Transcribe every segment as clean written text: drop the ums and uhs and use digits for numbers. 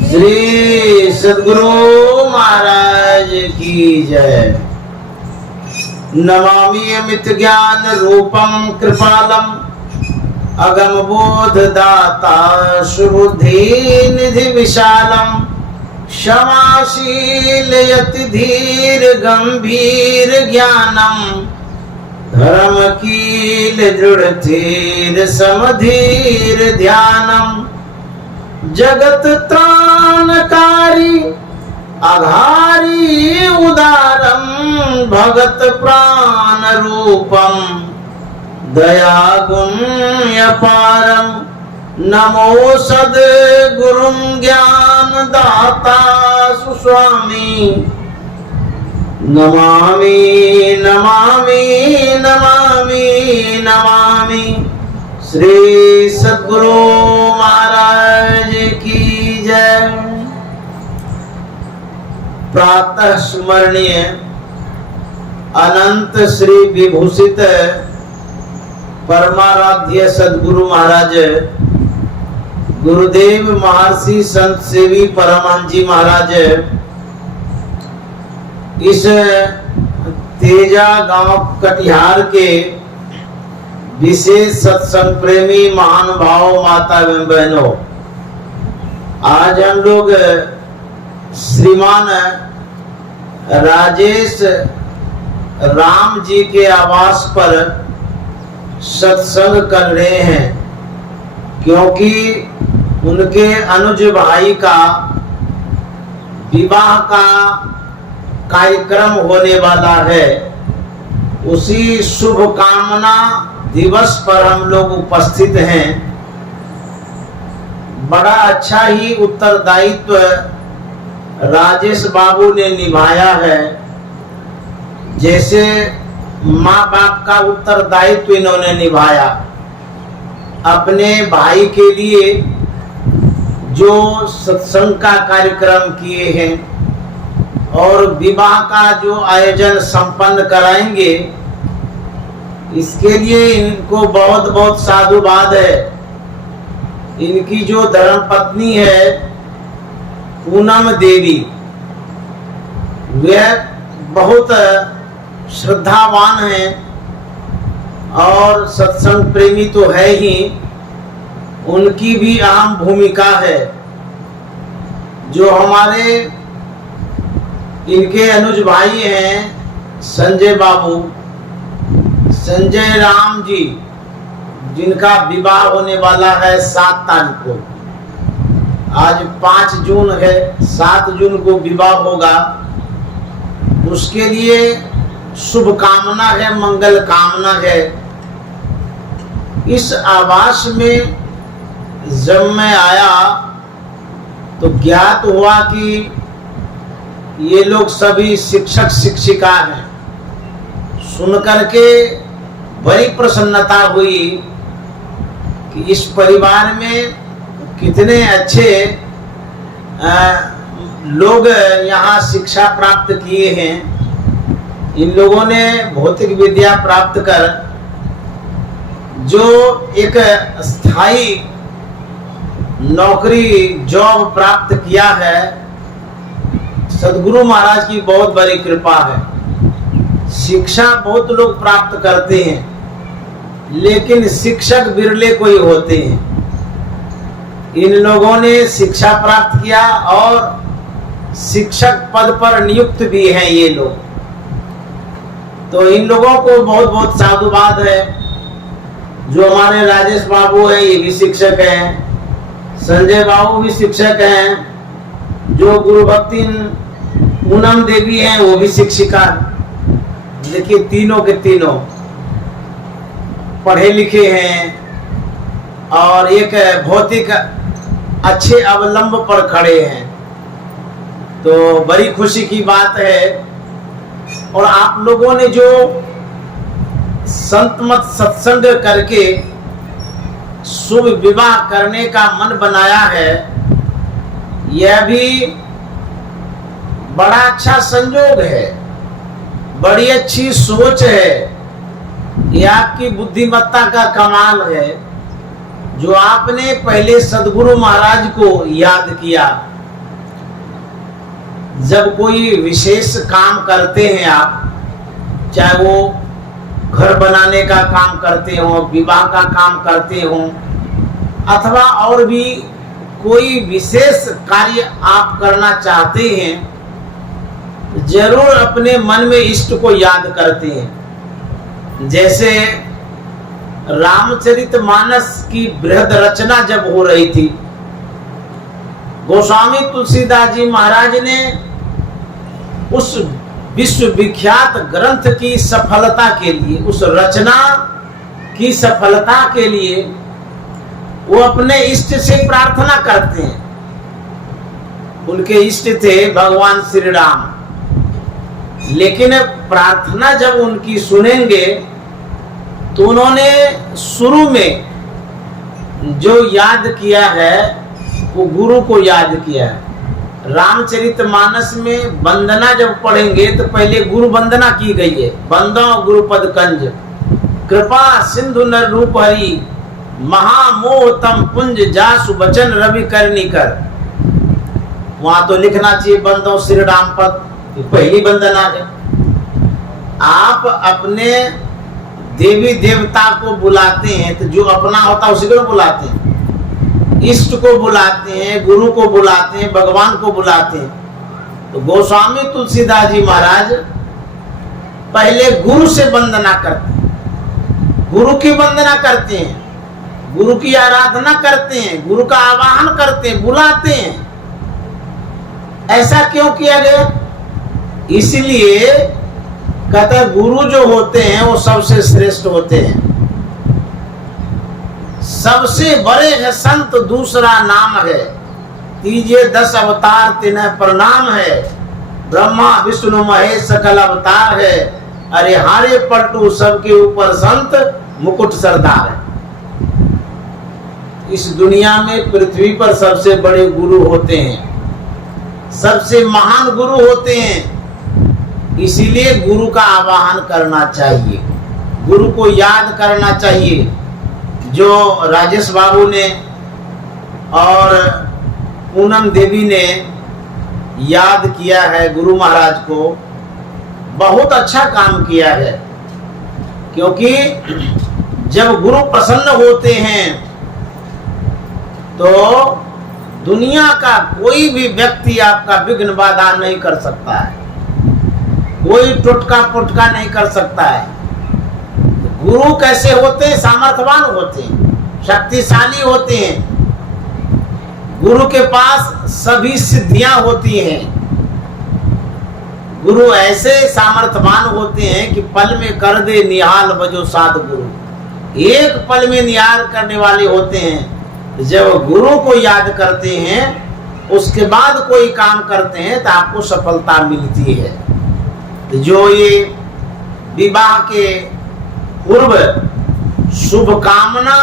श्री सद्गुरु महाराज की जय। नमामि अमित ज्ञान रूपम कृपालम अगम बोध दाता सुबुद्धि निधि विशालम क्षमाशील यति धीर गंभीर ज्ञानम धर्म कील दृढ़ धीर समधीर ध्यानम जगत त्राणकारी आधारी उदारम भगत प्राण रूपम दया गुण अपारम नमो सद गुरु ज्ञान दाता सुस्वामी नमामि नमामि नमामि नमामि श्री सद्गुरु महाराज की जय। प्रातः स्मरणीय अनंत श्री विभूषित परमाराध्य सद्गुरु महाराज गुरुदेव महर्षि संत सेवी परमहंस जी महाराज इस तेजा गांव कटिहार के विशेष सत्संग प्रेमी महानुभाव माता एवं बहनों, आज हम लोग श्रीमान राजेश राम जी के आवास पर सत्संग कर रहे हैं, क्योंकि उनके अनुज भाई का विवाह का कार्यक्रम होने वाला है। उसी शुभकामना दिवस पर हम लोग उपस्थित हैं। बड़ा अच्छा ही उत्तरदायित्व राजेश बाबू ने निभाया है। जैसे माँ बाप का उत्तरदायित्व इन्होंने निभाया, अपने भाई के लिए जो सत्संग का कार्यक्रम किए हैं और विवाह का जो आयोजन संपन्न कराएंगे, इसके लिए इनको बहुत बहुत साधुवाद है। इनकी जो धर्मपत्नी है पूनम देवी, वह बहुत श्रद्धावान है और सत्संग प्रेमी तो है ही, उनकी भी अहम भूमिका है। जो हमारे इनके अनुज भाई हैं संजय बाबू, संजय राम जी, जिनका विवाह होने वाला है 7 तारीख को। आज 5 जून है, 7 जून को विवाह होगा। उसके लिए शुभकामना है, मंगल कामना है। इस आवास में जब मैं आया तो ज्ञात हुआ कि ये लोग सभी शिक्षक शिक्षिका हैं। सुन करके बड़ी प्रसन्नता हुई कि इस परिवार में कितने अच्छे लोग यहाँ शिक्षा प्राप्त किए हैं। इन लोगों ने भौतिक विद्या प्राप्त कर जो एक स्थायी नौकरी जॉब प्राप्त किया है, सद्गुरु महाराज की बहुत बड़ी कृपा है। शिक्षा बहुत लोग प्राप्त करते हैं, लेकिन शिक्षक बिरले कोई होते हैं। इन लोगों ने शिक्षा प्राप्त किया और शिक्षक पद पर नियुक्त भी हैं ये लोग। तो इन लोगों को बहुत बहुत साधुवाद है। जो हमारे राजेश बाबू हैं, ये भी शिक्षक हैं। संजय बाबू भी शिक्षक हैं। जो गुरु भक्ति पूनम देवी हैं, वो भी शिक्षिका। देखिए, तीनों के तीनों पढ़े लिखे हैं और एक भौतिक अच्छे अवलंब पर खड़े हैं। तो बड़ी खुशी की बात है। और आप लोगों ने जो संत मत सत्संग करके शुभ विवाह करने का मन बनाया है, यह भी बड़ा अच्छा संयोग है, बड़ी अच्छी सोच है। ये आपकी बुद्धिमत्ता का कमाल है जो आपने पहले सद्गुरु महाराज को याद किया जब कोई विशेष काम करते हैं आप, चाहे वो घर बनाने का काम करते हो, विवाह का काम करते हो, अथवा और भी कोई विशेष कार्य आप करना चाहते हैं, जरूर अपने मन में इष्ट को याद करते हैं। जैसे रामचरितमानस की बृहद रचना जब हो रही थी, गोस्वामी तुलसीदास जी महाराज ने उस विश्व विख्यात ग्रंथ की सफलता के लिए, उस रचना की सफलता के लिए वो अपने इष्ट से प्रार्थना करते हैं। उनके इष्ट थे भगवान श्री राम, लेकिन प्रार्थना जब उनकी सुनेंगे तो उन्होंने शुरू में जो याद किया है वो गुरु को याद किया है। रामचरितमानस में वंदना जब पढ़ेंगे तो पहले गुरु वंदना की गई है। वंदो गुरुपद कंज कृपा सिंधु नर रूप हरि, महामोह तम पुंज जासु बचन रवि करनी कर। वहां तो लिखना चाहिए बंदो श्री राम पद, पहली वंदना है। आप अपने देवी देवता को बुलाते हैं तो जो अपना होता है उसी को बुलाते हैं, इष्ट को बुलाते हैं, गुरु को बुलाते हैं, भगवान को बुलाते हैं। तो गोस्वामी तुलसीदास जी महाराज पहले गुरु से वंदना करते हैं, गुरु की वंदना करते हैं, गुरु की आराधना करते हैं, गुरु का आवाहन करते हैं, बुलाते हैं। ऐसा क्यों किया गया? इसलिए कहते हैं गुरु जो होते हैं वो सबसे श्रेष्ठ होते हैं। सबसे बड़े है संत दूसरा नाम है, तीजे 10 अवतार तिन्ह प्रणाम है। ब्रह्मा विष्णु महेश सकल अवतार है, अरे हारे पलटू सबके ऊपर संत मुकुट सरदार है। इस दुनिया में पृथ्वी पर सबसे बड़े गुरु होते हैं, सबसे महान गुरु होते हैं। इसीलिए गुरु का आवाहन करना चाहिए, गुरु को याद करना चाहिए। जो राजेश बाबू ने और पूनम देवी ने याद किया है गुरु महाराज को, बहुत अच्छा काम किया है। क्योंकि जब गुरु प्रसन्न होते हैं तो दुनिया का कोई भी व्यक्ति आपका विघ्न बाधा नहीं कर सकता है, कोई टुटका पुटका नहीं कर सकता है। गुरु कैसे होते हैं? सामर्थ्यवान होते हैं, शक्तिशाली होते हैं। गुरु के पास सभी सिद्धियां होती हैं। गुरु ऐसे सामर्थ्यवान होते हैं कि पल में कर दे निहाल बजो साध गुरु। एक पल में निहाल करने वाले होते हैं। जब गुरु को याद करते हैं उसके बाद कोई काम करते हैं तो आपको सफलता मिलती है। जो ये विवाह के पूर्व शुभकामना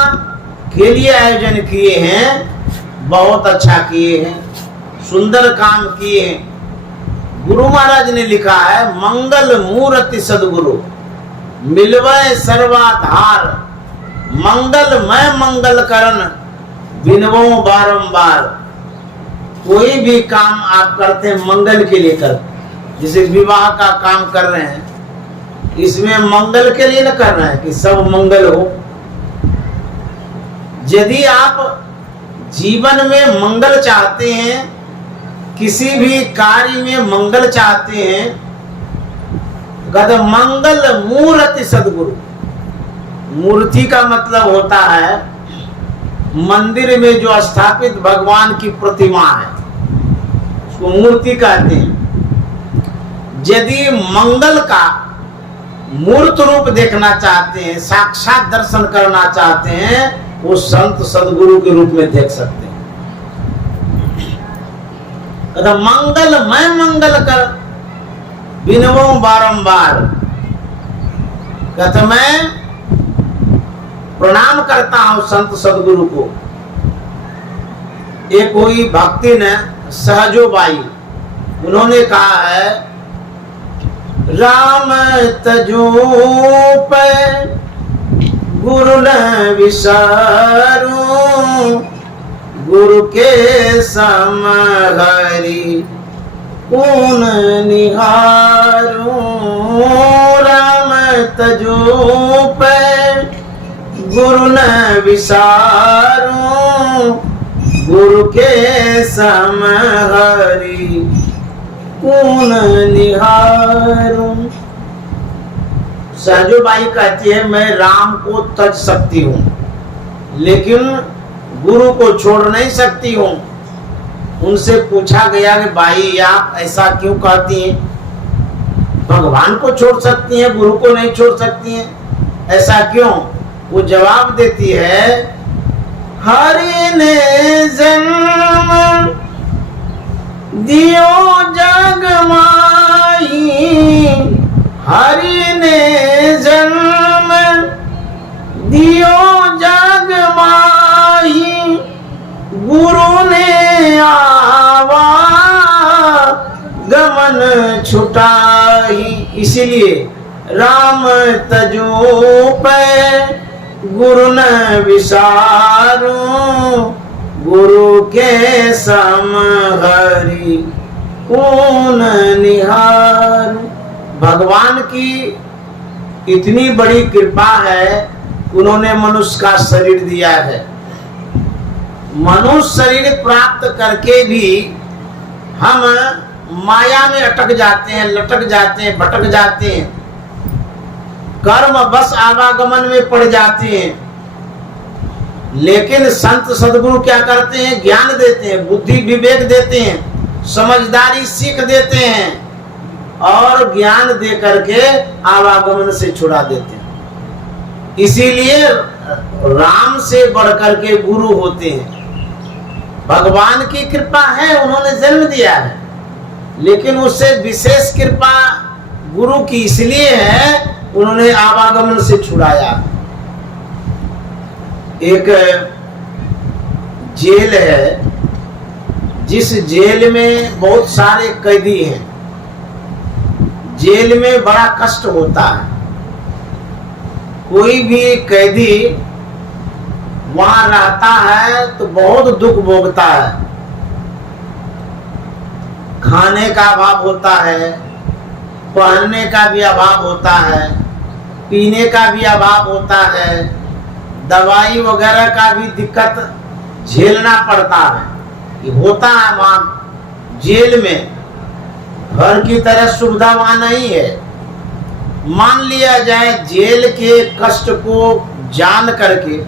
के लिए आयोजन किए हैं, बहुत अच्छा किए हैं, सुंदर काम किए हैं। गुरु महाराज ने लिखा है, मंगल मूर्ति सदगुरु मिलवै सर्वाधार, मंगलमय मंगल करन बिनवो बारंबार। कोई भी काम आप करते हैं मंगल के लिए करते। जैसे विवाह का काम कर रहे हैं, इसमें मंगल के लिए न कर रहे हैं कि सब मंगल हो। यदि आप जीवन में मंगल चाहते हैं, किसी भी कार्य में मंगल चाहते हैं, कहते मंगल मूर्ति सदगुरु। मूर्ति का मतलब होता है मंदिर में जो स्थापित भगवान की प्रतिमा है, उसको मूर्ति कहते हैं। यदि मंगल का मूर्त रूप देखना चाहते हैं, साक्षात दर्शन करना चाहते हैं, वो संत सदगुरु के रूप में देख सकते हैं। कहता मंगल मैं मंगल कर बिनवो बारंबार। कहता मैं प्रणाम करता हूं संत सदगुरु को। एक कोई भक्ति ने सहजोबाई, उन्होंने कहा है, राम तजो पे गुरु न विसारू, गुरु के सम हरि कौन निहारूं राम तजो पे गुरु न विसारूं गुरु के सम हरि कौन निहारूं। सरजूबाई कहती है मैं राम को तज सकती हूँ लेकिन गुरु को छोड़ नहीं सकती हूँ। उनसे पूछा गया कि भाई आप ऐसा क्यों कहती हैं, भगवान को छोड़ सकती हैं गुरु को नहीं छोड़ सकती हैं, ऐसा क्यों? वो जवाब देती है हरि ने जन्म दियो जग माई हरि ने जन्म दियो जग माही गुरु ने आवा गमन छुटाई। इसीलिए राम तजो पे गुरु न विसारूं गुरु के सम हरि कौन निहारूं। भगवान की इतनी बड़ी कृपा है, उन्होंने मनुष्य का शरीर दिया है। मनुष्य शरीर प्राप्त करके भी हम माया में अटक जाते हैं, लटक जाते हैं, भटक जाते हैं, कर्म बस आवागमन में पड़ जाते हैं। लेकिन संत सद्गुरु क्या करते हैं? ज्ञान देते हैं, बुद्धि विवेक देते हैं, समझदारी सीख देते हैं और ज्ञान दे करके आवागमन से छुड़ा देते हैं। इसीलिए राम से बढ़कर के गुरु होते हैं। भगवान की कृपा है, उन्होंने जन्म दिया है, लेकिन उससे विशेष कृपा गुरु की इसलिए है उन्होंने आवागमन से छुड़ाया। एक जेल है, जिस जेल में बहुत सारे कैदी हैं। जेल में बड़ा कष्ट होता है। कोई भी कैदी वहां रहता है तो बहुत दुख भोगता है। खाने का अभाव होता है, पहनने का भी अभाव होता है, पीने का भी अभाव होता है, दवाई वगैरह का भी दिक्कत झेलना पड़ता है। ये होता है वहां जेल में। घर की तरह सुविधा वहां नहीं है। मान लिया जाए जेल के कष्ट को जान करके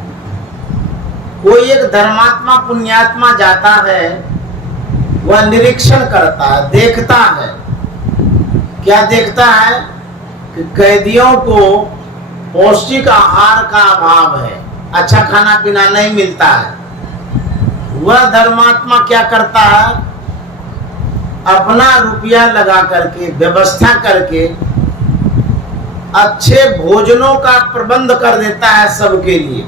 कोई एक धर्मात्मा पुण्यात्मा जाता है, वह निरीक्षण करता है, देखता है। क्या देखता है? कि कैदियों को पौष्टिक आहार का अभाव है, अच्छा खाना पीना नहीं मिलता है। वह धर्मात्मा क्या करता है? अपना रुपया लगा करके व्यवस्था करके अच्छे भोजनों का प्रबंध कर देता है सबके लिए।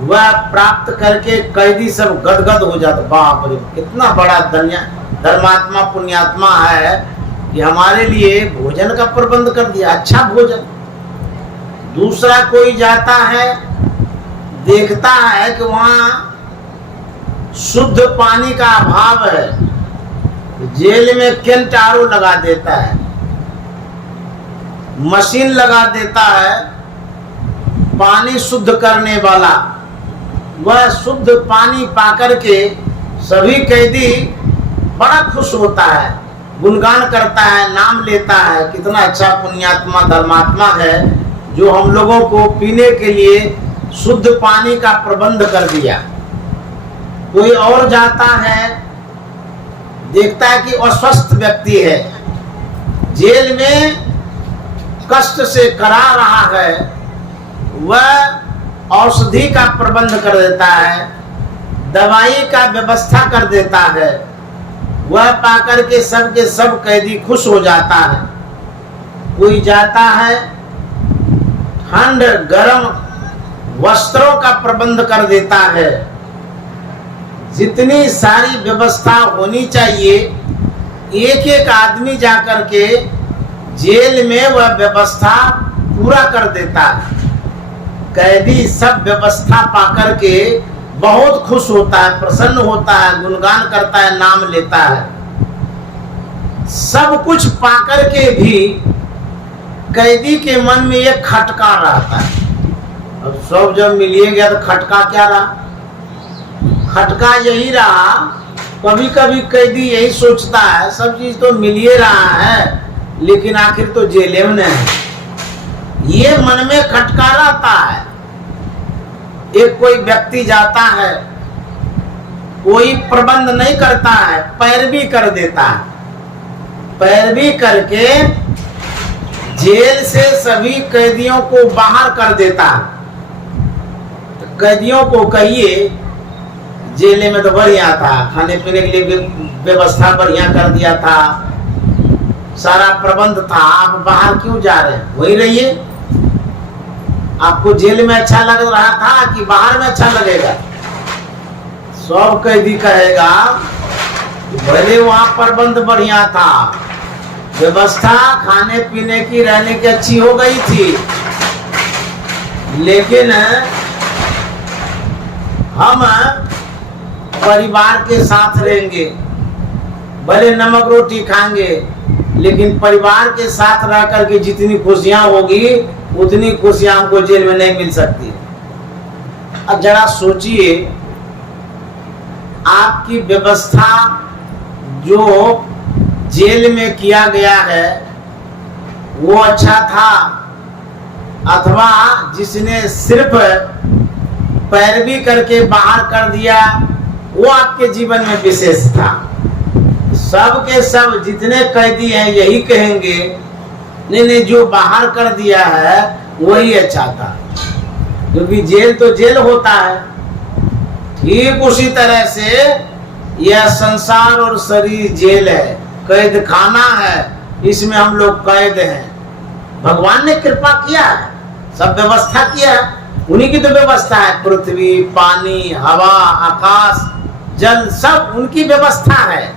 वह प्राप्त करके कैदी सब गदगद हो जाता, बाप रे कितना बड़ा धर्मात्मा पुण्यात्मा है कि हमारे लिए भोजन का प्रबंध कर दिया, अच्छा भोजन। दूसरा कोई जाता है, देखता है कि वहां शुद्ध पानी का अभाव है, जेल में केंट आरओ लगा देता है, मशीन लगा देता है पानी शुद्ध करने वाला। वह शुद्ध पानी पाकर के सभी कैदी बड़ा खुश होता है, गुणगान करता है, नाम लेता है, कितना अच्छा पुण्यात्मा धर्मात्मा है जो हम लोगों को पीने के लिए शुद्ध पानी का प्रबंध कर दिया। कोई और जाता है, देखता है कि अस्वस्थ व्यक्ति है, जेल में कष्ट से करा रहा है, वह औषधि का प्रबंध कर देता है, दवाई का व्यवस्था कर देता है। वह पाकर के सब के सब कैदी खुश हो जाता है। कोई जाता है, ठंड गर्म वस्त्रों का प्रबंध कर देता है। जितनी सारी व्यवस्था होनी चाहिए, एक एक आदमी जाकर के जेल में वह व्यवस्था पूरा कर देता है। कैदी सब व्यवस्था पाकर के बहुत खुश होता है, प्रसन्न होता है, गुणगान करता है, नाम लेता है। सब कुछ पाकर के भी कैदी के मन में एक खटका रहता है। अब सब जब मिलिए गया तो खटका क्या रहा? खटका यही रहा, कभी कभी कैदी यही सोचता है सब चीज तो मिलिए रहा है लेकिन आखिर तो जेल में है, ये मन में खटका रहता है। एक कोई व्यक्ति जाता है, कोई प्रबंध नहीं करता है, पैरवी कर देता है, पैरवी करके जेल से सभी कैदियों को बाहर कर देता है। तो कैदियों को कहिए जेल में तो बढ़िया था, खाने पीने के लिए व्यवस्था बढ़िया कर दिया था, सारा प्रबंध था, आप बाहर क्यों जा रहे हैं? वही रहिए। आपको जेल में अच्छा लग रहा था कि बाहर में अच्छा लगेगा? सब कैदी कहेगा भले वहां प्रबंध बढ़िया था, व्यवस्था खाने पीने की रहने की अच्छी हो गई थी, लेकिन हम परिवार के साथ रहेंगे, भले नमक रोटी खाएंगे लेकिन परिवार के साथ रह करके जितनी खुशियां होगी उतनी खुशियां हमको जेल में नहीं मिल सकती। अब जरा सोचिए, आपकी व्यवस्था जो जेल में किया गया है वो अच्छा था, अथवा जिसने सिर्फ पैरवी करके बाहर कर दिया वो आपके जीवन में विशेष था। सब के सब जितने कैदी हैं यही कहेंगे नहीं नहीं जो बाहर कर दिया है वही अच्छा था, क्योंकि जेल तो जेल होता है। ठीक उसी तरह से यह संसार और शरीर जेल है, कैद खाना है, इसमें हम लोग कैद हैं। भगवान ने कृपा किया है, सब व्यवस्था किया है, उन्हीं की तो व्यवस्था है। पृथ्वी, पानी, हवा, आकाश, जल सब उनकी व्यवस्था है।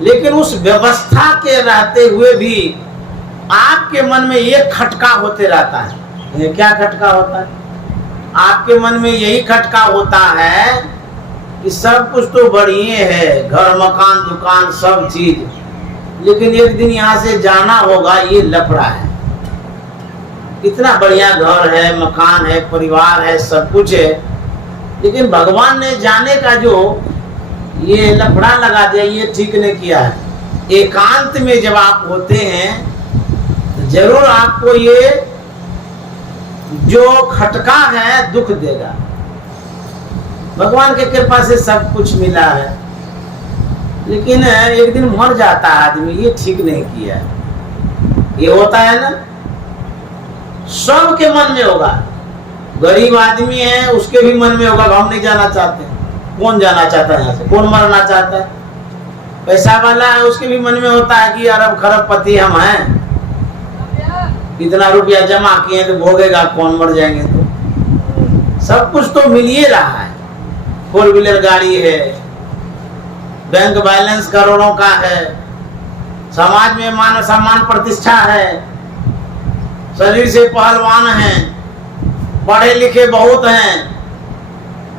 लेकिन उस व्यवस्था के रहते हुए भी आपके मन में ये खटका होते रहता है। ये क्या खटका होता है? आपके मन में यही खटका होता है कि सब कुछ तो बढ़िया है, घर मकान दुकान सब चीज, लेकिन एक दिन यहाँ से जाना होगा, ये लफड़ा है। इतना बढ़िया घर है, मकान है, परिवार है, सब कुछ है, लेकिन भगवान ने जाने का जो ये लफड़ा लगा दिया, ये ठीक नहीं किया है। एकांत में जब आप होते हैं तो जरूर आपको ये जो खटका है दुख देगा। भगवान के कृपा से सब कुछ मिला है, लेकिन एक दिन मर जाता है आदमी, ये ठीक नहीं किया। ये होता है ना, सबके मन में होगा। गरीब आदमी है उसके भी मन में होगा हम नहीं जाना चाहते। कौन जाना चाहता है यहाँ से? कौन मरना चाहता है? पैसा वाला है उसके भी मन में होता है कि अरब खरबपति हम हैं, इतना रुपया जमा किए तो भोगेगा कौन, मर जाएंगे तो। सब कुछ तो मिल ही रहा है, 4 व्हीलर गाड़ी है, बैंक बैलेंस करोड़ों का है, समाज में मान सम्मान प्रतिष्ठा है, शरीर से पहलवान हैं, पढ़े लिखे बहुत हैं,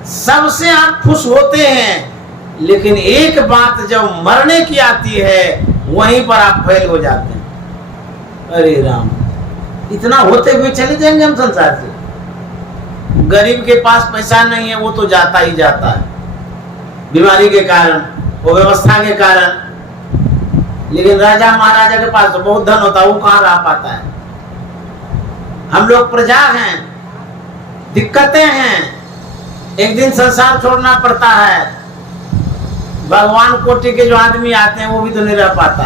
सबसे आप खुश होते हैं। लेकिन एक बात जब मरने की आती है वहीं पर आप फेल हो जाते हैं। अरे राम, इतना होते हुए चले जाएंगे हम संसार से। गरीब के पास पैसा नहीं है वो तो जाता ही जाता है, बीमारी के कारण, वो व्यवस्था के कारण। लेकिन राजा महाराजा के पास तो बहुत धन होता है, वो कहाँ रह पाता है। हम लोग प्रजा हैं, दिक्कतें हैं, एक दिन संसार छोड़ना पड़ता है। भगवान कोटि के जो आदमी आते हैं वो भी तो नहीं रह पाता।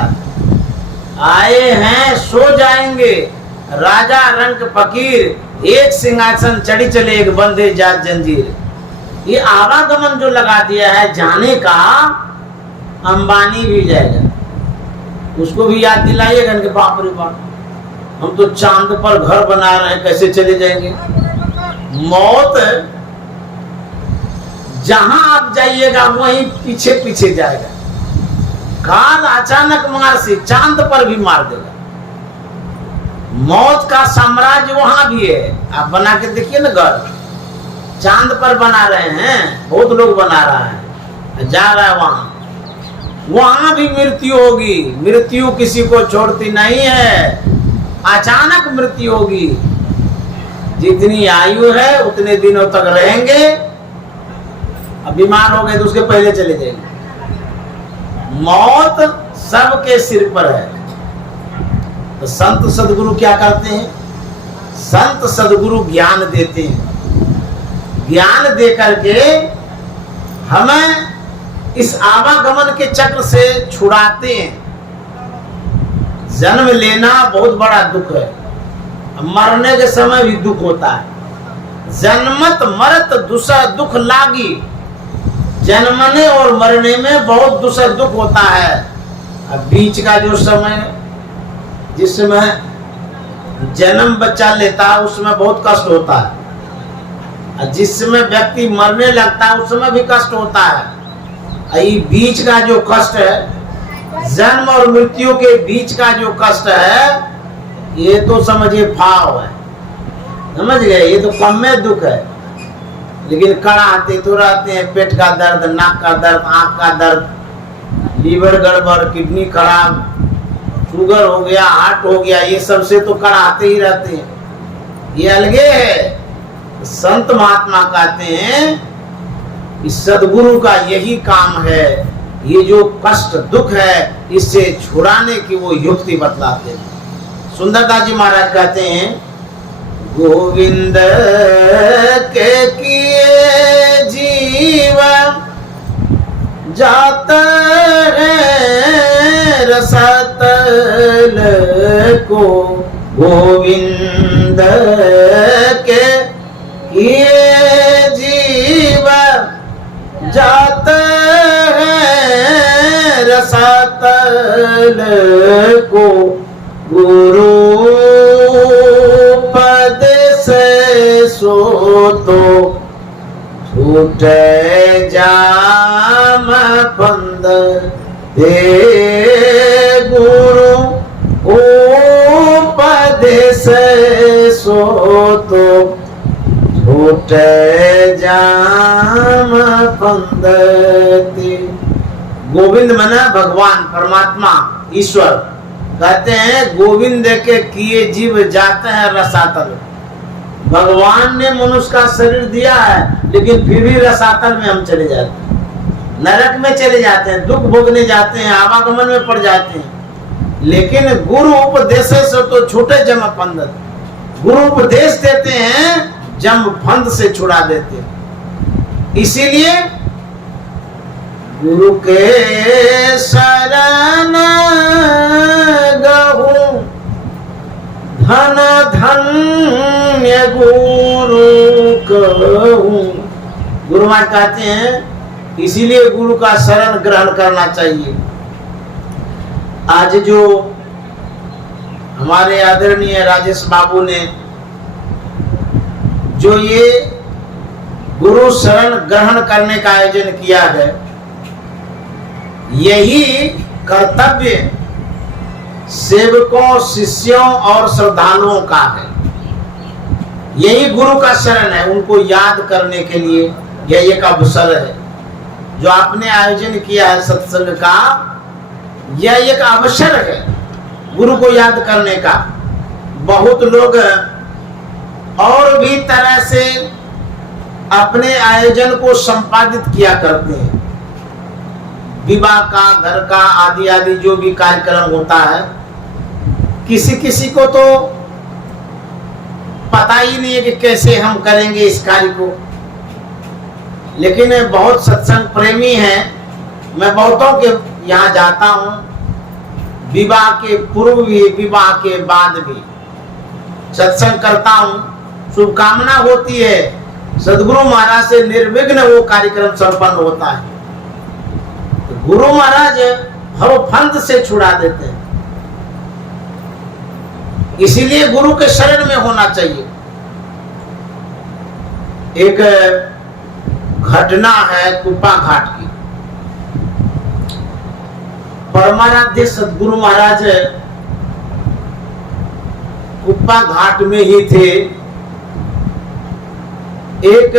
आए हैं सो जाएंगे, राजा रंक फकीर, एक सिंहासन चढ़ी चले एक बंधे जात जंजीर। ये आवागमन जो लगा दिया है जाने का, अंबानी भी जाएगा, उसको भी याद दिलाइएगा कि बाप रे बाप हम तो चांद पर घर बना रहे हैं, कैसे चले जाएंगे। मौत जहां आप जाइएगा वहीं पीछे पीछे जाएगा। काल अचानक मार से चांद पर भी मार देगा। मौत का साम्राज्य वहां भी है। आप बना के देखिए ना, घर चांद पर बना रहे हैं, बहुत लोग बना रहा है, जा रहा है वहां, वहां भी मृत्यु होगी। मृत्यु किसी को छोड़ती नहीं है, अचानक मृत्यु होगी। जितनी आयु है उतने दिनों तक रहेंगे, अब बीमार हो गए तो उसके पहले चले जाएंगे। मौत सबके सिर पर है। तो संत सदगुरु क्या करते हैं? संत सदगुरु ज्ञान देते हैं। ज्ञान दे करके हमें इस आवागमन के चक्र से छुड़ाते हैं। जन्म लेना बहुत बड़ा दुख है, मरने के समय भी दुख होता है। जन्मत मरत दूसरा दुख लागी। जन्मने और मरने में बहुत दूसरा दुख होता है। अब बीच का जो समय है, जिस समय जन्म बच्चा लेता है उसमें बहुत कष्ट होता है। जिस समय व्यक्ति मरने लगता है उस समय भी कष्ट होता है। ये बीच का जो कष्ट है, जन्म और मृत्यु के बीच का जो कष्ट है, ये तो समझिए भाव है। समझ गए? ये तो कम में दुख है। लेकिन कड़ाते तो रहते हैं, पेट का दर्द, नाक का दर्द, आंख का दर्द, लीवर गड़बड़, किडनी खराब, शुगर हो गया, हार्ट हो गया, ये सबसे तो कड़ाते ही रहते हैं। ये अलगे है। संत महात्मा कहते हैं कि सदगुरु का यही काम है, ये जो कष्ट दुख है इससे छुड़ाने की वो युक्ति बतलाते हैं। सुंदरदास जी महाराज कहते हैं, गोविंद के किए जीव जात है रसातल को। गोविंद के किए जीव जात है रसातल को। गुरु पद से सो तो छूटे जाम पंद दे। गुरु पद से सो तो छूटे जाम पंद दे। गोविंद मना भगवान, परमात्मा, ईश्वर। कहते हैं गोविंद के किए जीव जाते हैं रसातल। भगवान ने मनुष्य का शरीर दिया है, लेकिन फिर भी रसातल में हम चले जाते हैं, नरक में चले जाते हैं, दुख भोगने जाते हैं, आवागमन में पड़ जाते हैं। लेकिन गुरु उपदेश से तो छूटे जम फंद। गुरु उपदेश देते हैं, जम फंद से छुड़ा देते हैं। इसीलिए गुरु के शरण गहूं धन धन्य गुरु कहूं। गुरु महाराज कहते हैं इसीलिए गुरु का शरण ग्रहण करना चाहिए। आज जो हमारे आदरणीय राजेश बाबू ने जो ये गुरु शरण ग्रहण करने का आयोजन किया है, यही कर्तव्य सेवकों, शिष्यों और श्रद्धालुओं का है। यही गुरु का शरण है। उनको याद करने के लिए यह एक अवसर है जो आपने आयोजन किया है सत्संग का। यह एक अवसर है गुरु को याद करने का। बहुत लोग और भी तरह से अपने आयोजन को संपादित किया करते हैं। विवाह का, घर का, आदि आदि जो भी कार्यक्रम होता है, किसी किसी को तो पता ही नहीं है कि कैसे हम करेंगे इस कार्य को। लेकिन बहुत सत्संग प्रेमी हैं, मैं बहुतों के यहाँ जाता हूँ, विवाह के पूर्व भी, विवाह के बाद भी सत्संग करता हूँ। शुभकामना होती है, सदगुरु महाराज से निर्विघ्न वो कार्यक्रम संपन्न होता है। गुरु महाराज भव फंद से छुड़ा देते हैं। इसीलिए गुरु के शरण में होना चाहिए। एक घटना है कुप्पा घाट की। परमाराध्य सदगुरु महाराज कुप्पा घाट में ही थे। एक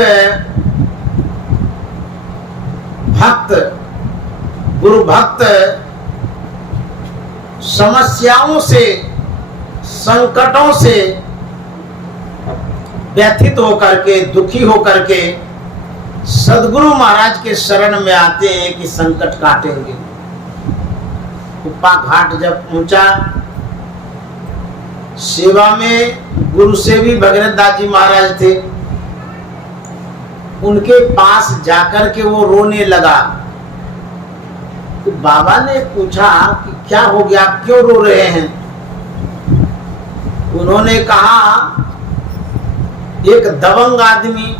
भक्त गुरु भक्त समस्याओं से, संकटों से व्यथित होकर के, दुखी होकर के सदगुरु महाराज के शरण में आते हैं कि संकट काटेंगे। कुप्पा घाट जब पहुंचा, सेवा में गुरु से भी भगीरथ दास जी महाराज थे, उनके पास जाकर के वो रोने लगा। तो बाबा ने पूछा कि क्या हो गया, आप क्यों रो रहे हैं? उन्होंने कहा, एक दबंग आदमी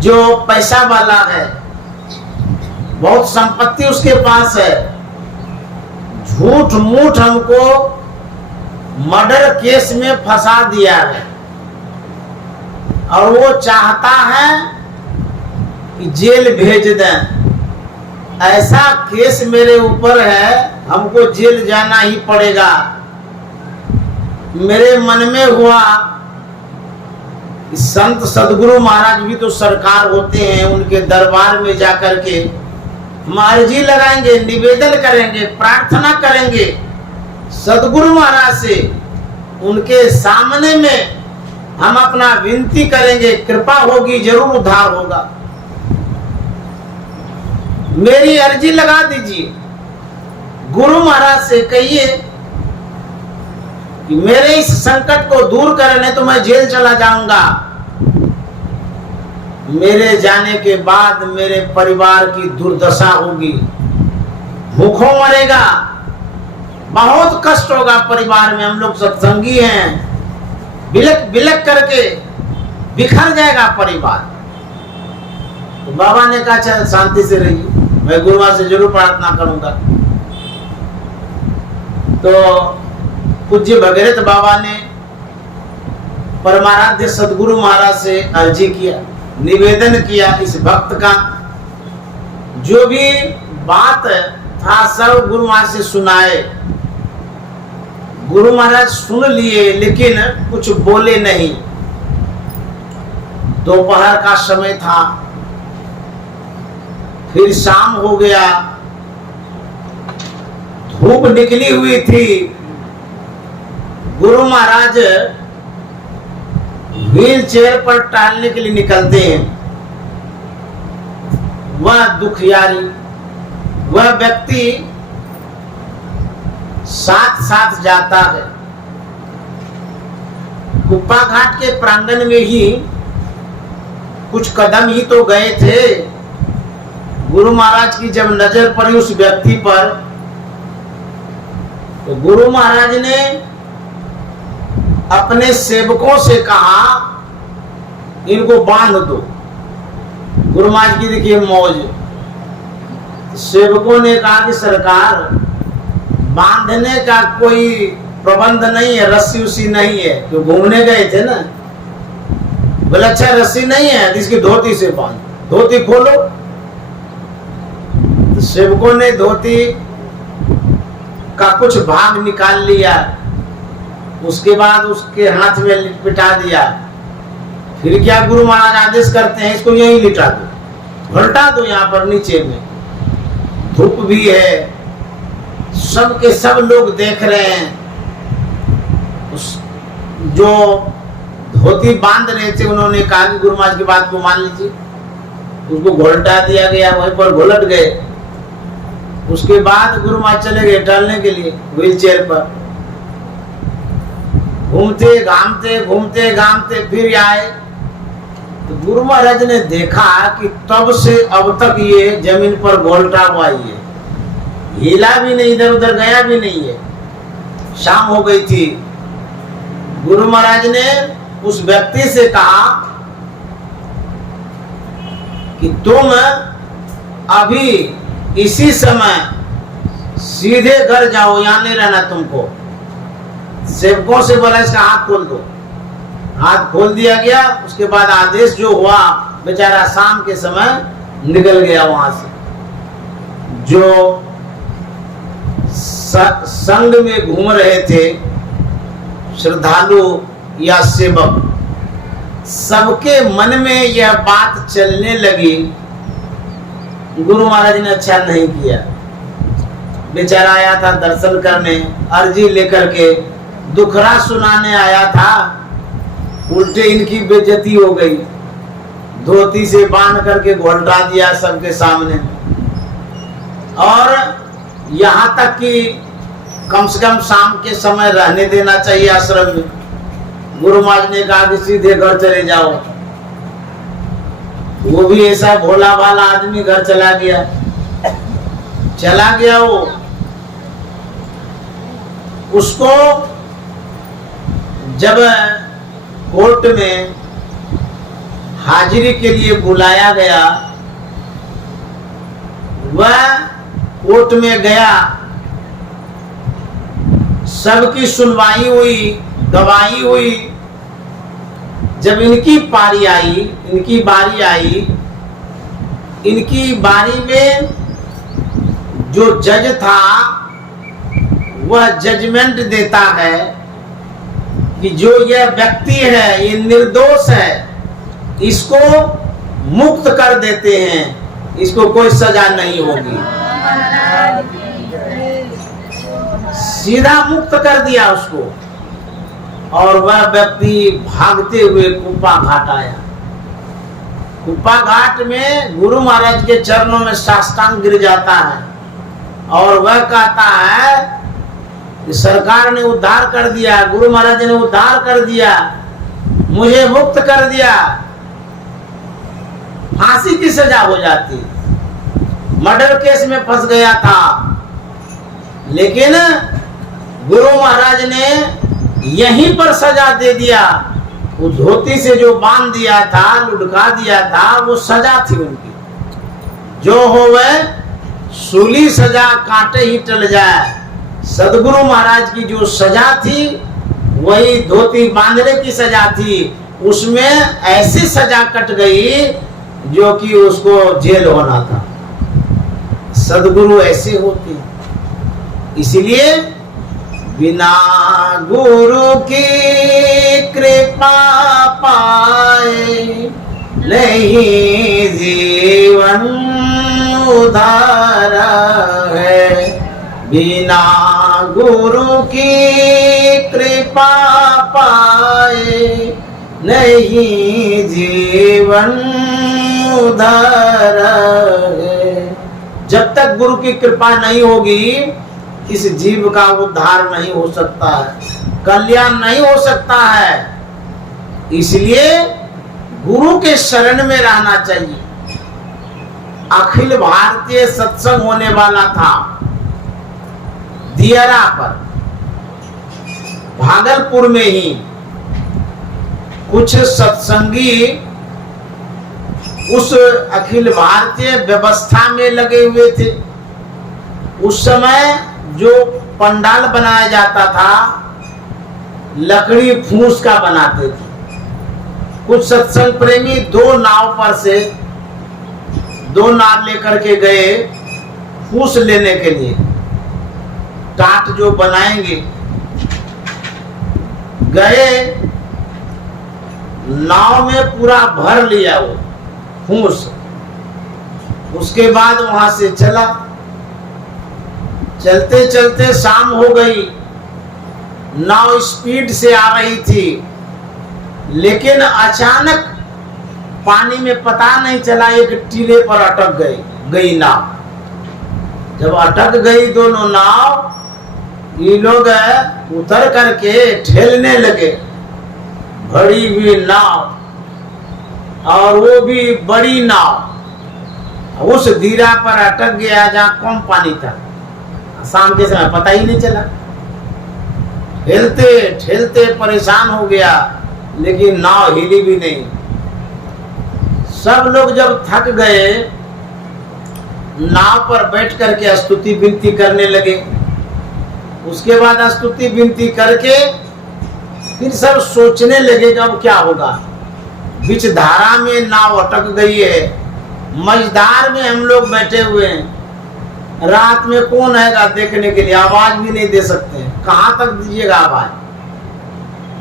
जो पैसा वाला है, बहुत संपत्ति उसके पास है, झूठ मूठ हमको मर्डर केस में फंसा दिया है और वो चाहता है कि जेल भेज दें। ऐसा केस मेरे ऊपर है, हमको जेल जाना ही पड़ेगा। मेरे मन में हुआ कि संत सदगुरु महाराज भी तो सरकार होते हैं, उनके दरबार में जाकर के हम अर्जी लगाएंगे, निवेदन करेंगे, प्रार्थना करेंगे सदगुरु महाराज से, उनके सामने में हम अपना विनती करेंगे, कृपा होगी, जरूर उद्धार होगा। मेरी अर्जी लगा दीजिए, गुरु महाराज से कहिए कि मेरे इस संकट को दूर करें, नहीं तो मैं जेल चला जाऊंगा। मेरे जाने के बाद मेरे परिवार की दुर्दशा होगी, भूखों मरेगा, बहुत कष्ट होगा परिवार में। हम लोग सत्संगी हैं, बिलक बिलक करके बिखर जाएगा परिवार। तो बाबा ने कहा, चल शांति से रहिए, मैं गुरु महाराज से जरूर प्रार्थना करूंगा। तो पूज्य भगीरथ बाबा ने परमाराध्य सदगुरु महाराज से अर्जी किया, निवेदन किया इस भक्त का। जो भी बात था सब गुरु महाराज से सुनाए। गुरु महाराज सुन लिए लेकिन कुछ बोले नहीं। दोपहर का समय था, फिर शाम हो गया, धूप निकली हुई थी। गुरु महाराज व्हील चेयर पर टहलने के लिए निकलते हैं। वह दुखियारी, वह व्यक्ति साथ साथ जाता है। कुप्पा घाट के प्रांगण में ही कुछ कदम ही तो गए थे, गुरु महाराज की जब नजर पड़ी उस व्यक्ति पर, तो गुरु महाराज ने अपने सेवकों से कहा, इनको बांध दो। गुरु महाराज की देखिए मौज। सेवकों ने कहा कि सरकार, बांधने का कोई प्रबंध नहीं है, रस्सी उसी नहीं है, तो घूमने गए थे ना। बोले अच्छा रस्सी नहीं है तो इसकी धोती से बांध, धोती खोलो। तो सेवकों ने धोती का कुछ भाग निकाल लिया, उसके बाद उसके हाथ में लिपटा दिया। फिर क्या गुरु महाराज आदेश करते हैं, इसको यहीं लिटा दो, घलटा दो यहाँ पर नीचे में। धूप भी है, सब के सब लोग देख रहे हैं। उस जो धोती बांध रहे थे उन्होंने कहा कि गुरु महाराज की बात को मान लीजिए। उसको घोलटा दिया गया, वहीं पर घोलट गए। उसके बाद गुरु महाराज चले गए टहलने के लिए व्हील चेयर पर। घूमते घामते फिर आए तो गुरु महाराज ने देखा कि तब से अब तक ये जमीन पर घोलटा हुआ ही है, हिला भी नहीं, इधर उधर गया भी नहीं है। शाम हो गई थी। गुरु महाराज ने उस व्यक्ति से कहा कि तुम अभी इसी समय सीधे घर जाओ, यहां नहीं रहना तुमको। सेवकों से बोला इसका हाथ खोल दो। हाथ खोल दिया गया। उसके बाद आदेश जो हुआ, बेचारा शाम के समय निकल गया वहां से। जो संग में घूम रहे थे श्रद्धालु या सेवक, सबके मन में यह बात चलने लगी गुरु महाराज ने अच्छा नहीं किया। बेचारा आया था दर्शन करने, अर्जी लेकर के दुखड़ा सुनाने आया था, उल्टे इनकी बेइज्जती हो गई। धोती से बांध करके घोलटा दिया सबके सामने, और यहाँ तक कि कम से कम शाम के समय रहने देना चाहिए आश्रम में। गुरु महाराज ने कहा कि सीधे घर चले जाओ। वो भी ऐसा भोला भाला आदमी घर चला गया वो। उसको जब कोर्ट में हाजिरी के लिए बुलाया गया, वह कोर्ट में गया, सबकी सुनवाई हुई, गवाही हुई। जब इनकी बारी आई, इनकी बारी में जो जज था वह जजमेंट देता है कि जो यह व्यक्ति है ये निर्दोष है, इसको मुक्त कर देते हैं, इसको कोई सजा नहीं होगी। सीधा मुक्त कर दिया उसको, और वह व्यक्ति भागते हुए कुप्पा घाट आया। कुप्पा घाट में गुरु महाराज के चरणों में साष्टांग गिर जाता है, और वह कहता है कि सरकार ने उद्धार कर दिया, गुरु महाराज ने उद्धार कर दिया, मुझे मुक्त कर दिया। फांसी की सजा हो जाती, मर्डर केस में फंस गया था, लेकिन गुरु महाराज ने यहीं पर सजा दे दिया। वो धोती से जो बांध दिया था, लुढ़का दिया था, वो सजा थी उनकी। जो हो वह सूली सजा कांटे ही टल जाए। सदगुरु महाराज की जो सजा थी वही धोती बांधने की सजा थी। उसमें ऐसी सजा कट गई जो कि उसको जेल होना था। सदगुरु ऐसे होते, इसलिए बिना गुरु की कृपा पाए नहीं जीवन उधार है। बिना गुरु की कृपा पाए नहीं जीवन उधार है। जब तक गुरु की कृपा नहीं होगी इस जीव का उद्धार नहीं हो सकता है, कल्याण नहीं हो सकता है। इसलिए गुरु के शरण में रहना चाहिए। अखिल भारतीय सत्संग होने वाला था दियरा पर, भागलपुर में ही। कुछ सत्संगी उस अखिल भारतीय व्यवस्था में लगे हुए थे। उस समय जो पंडाल बनाया जाता था लकड़ी फूस का बनाते थे। कुछ सत्संग प्रेमी दो नाव लेकर के गए फूस लेने के लिए, टाट जो बनाएंगे। गए, नाव में पूरा भर लिया वो फूस। उसके बाद वहां से चला। चलते चलते शाम हो गई, नाव स्पीड से आ रही थी, लेकिन अचानक पानी में पता नहीं चला एक टीले पर अटक गई नाव। जब अटक गई दोनों नाव, ये लोग उतर करके ठेलने लगे। बड़ी हुई नाव, और वो भी बड़ी नाव उस धीरा पर अटक गया जहां कम पानी था। शाम के समय पता ही नहीं चला। ठेलते ठेलते परेशान हो गया, लेकिन नाव हिली भी नहीं। सब लोग जब थक गए, नाव पर बैठ करके स्तुति विनती करने लगे। उसके बाद स्तुति विनती करके फिर सब सोचने लगे कि अब क्या होगा। बीच धारा में नाव अटक गई है, मझधार में हम लोग बैठे हुए हैं। रात में कौन आएगा देखने के लिए? आवाज भी नहीं दे सकते। कहाँ तक दीजिएगा आवाज?